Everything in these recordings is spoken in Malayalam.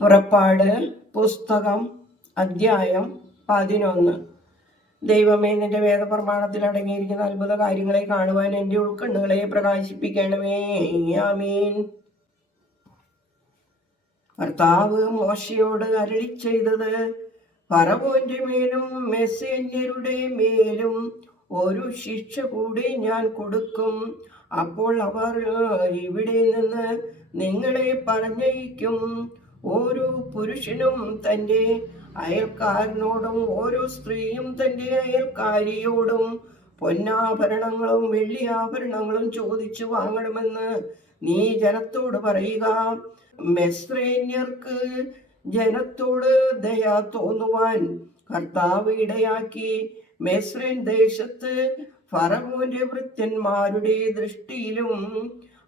പുറപ്പാട് പുസ്തകം അദ്ധ്യായം പതിനൊന്ന്. ദൈവമേ നിന്റെ വേദപ്രമാണത്തിൽ അടങ്ങിയിരിക്കുന്ന അത്ഭുത കാര്യങ്ങളെ കാണുവാൻ എന്റെ ഉൾക്കണ്ണുകളെ പ്രകാശിപ്പിക്കണമേ. ആമീൻ. കർത്താവ് മോശയോട് അരളി ചെയ്തത് പറവോന്റെ മേലും മെസ്സേന്യരുടെ മേലും ഒരു ശിക്ഷ കൂടി ഞാൻ കൊടുക്കും. അപ്പോൾ അവർ ഇവിടെ നിന്ന് നിങ്ങളെ പറഞ്ഞയക്കും. ഓരോ പുരുഷനും തന്റെ അയൽക്കാരനോടും ഓരോ സ്ത്രീയും തന്റെ അയൽക്കാരിയോടും പൊന്നാഭരണങ്ങളും വെള്ളിയാഭരണങ്ങളും ചോദിച്ചു വാങ്ങണമെന്ന് നീ ജനത്തോട് പറയുക. മെസ്രേന്യർക്ക് ജനത്തോട് ദയ തോന്നുവാൻ കർത്താവ് ഇടയാക്കി. മെസ്രേൻ ദേശത്ത് ഫറവോന്റെ വൃത്യന്മാരുടെ ദൃഷ്ടിയിലും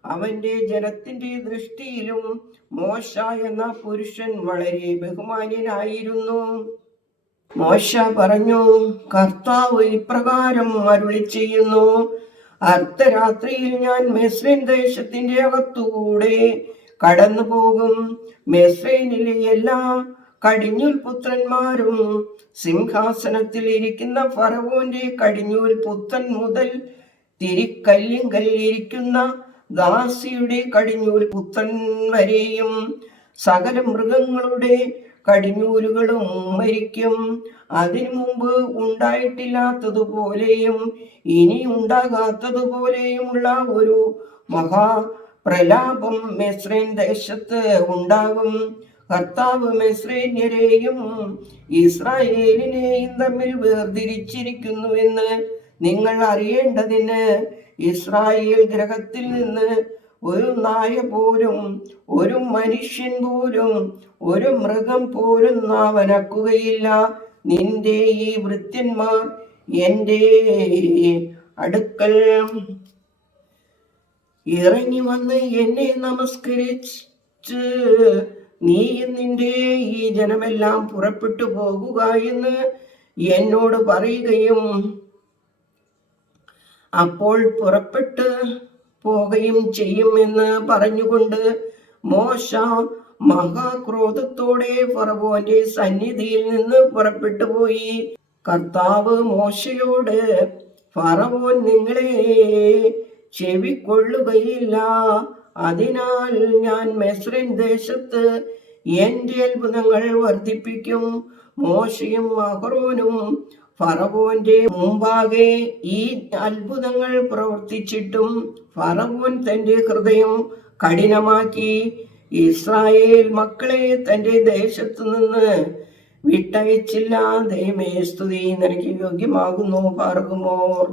അവന്റെ ജനത്തിന്റെ ദൃഷ്ടിയിലും മോശ എന്ന പുരുഷൻ വളരെ ബഹുമാന്യനായിരുന്നു. മോശ പറഞ്ഞു കർത്താവ് ഇപ്രകാരം അരുളി ചെയ്യുന്നു അർദ്ധരാത്രിയിൽ ഞാൻ മെസ്രൈൻ ദേശത്തിന്റെ അകത്തുകൂടെ കടന്നു പോകും മെസ്രൈനിലെ എല്ലാ കടിഞ്ഞൂൽ പുത്രന്മാരും സിംഹാസനത്തിൽ ഇരിക്കുന്ന ഫറവോന്റെ കടിഞ്ഞൂൽ പുത്രൻ മുതൽ തിരിക്കല്ലിങ്കൽ ഇരിക്കുന്ന ദാസിയുടെ കടിഞ്ഞൂൽ പുത്തൻ വരെയും സകല മൃഗങ്ങളുടെ കടിഞ്ഞൂലുകളും മരിക്കും. അതിനു മുമ്പ് ഉണ്ടായിട്ടില്ലാത്തതുപോലെയും ഇനി ഉണ്ടാകാത്തതുപോലെയുമുള്ള ഒരു മഹാ പ്രലാപം മെസ്രൈൻ ദേശത്ത് ഉണ്ടാകും. കർത്താവ് മെസ്രൈന്യരെയും ഇസ്രായേലിനെയും തമ്മിൽ വേർതിരിച്ചിരിക്കുന്നുവെന്ന് നിങ്ങൾ അറിയേണ്ടതിന് ഇസ്രായേൽ ഗ്രഹത്തിൽ നിന്ന് ഒരു നായ പോലും ഒരു മനുഷ്യൻ പോലും ഒരു മൃഗം പോലും നാവനക്കുകയില്ല നിന്റെ ഈ വൃത്യന്മാർ എന്റെ അടുക്കൽ ഇറങ്ങി വന്ന് എന്നെ നമസ്കരിച്ച് നീ നിന്റെ ഈ ജനമെല്ലാം പുറപ്പെട്ടു പോകുക എന്ന് എന്നോട് പറയുകയും അപ്പോൾ പുറപ്പെട്ട് പോകുകയും ചെയ്യുമെന്ന് പറഞ്ഞുകൊണ്ട് മോശ മഹാക്രോധത്തോടെ ഫറവോന്റെ സന്നിധിയിൽ നിന്ന് പുറപ്പെട്ടു പോയി. കർത്താവ് മോശയോട് ഫറവോൻ നിങ്ങളെ ചെവിക്കൊള്ളുകയില്ല. അതിനാൽ ഞാൻ മെസ്രൻ ദേശത്ത് എന്റെ അത്ഭുതങ്ങൾ വർദ്ധിപ്പിക്കും. മോശയും അഹ്റോനും ഫറവോന്റെ മുമ്പാകെ ഈ അത്ഭുതങ്ങൾ പ്രവർത്തിച്ചിട്ടും ഫറവോൻ തന്റെ ഹൃദയം കഠിനമാക്കി. ഇസ്രായേൽ മക്കളെ തന്റെ ദേശത്തു നിന്ന് വിട്ടയച്ചില്ല. ദൈവമേ സ്തുതി. നിനക്ക് യോഗ്യമാകുന്നു പാർക്കുമോർ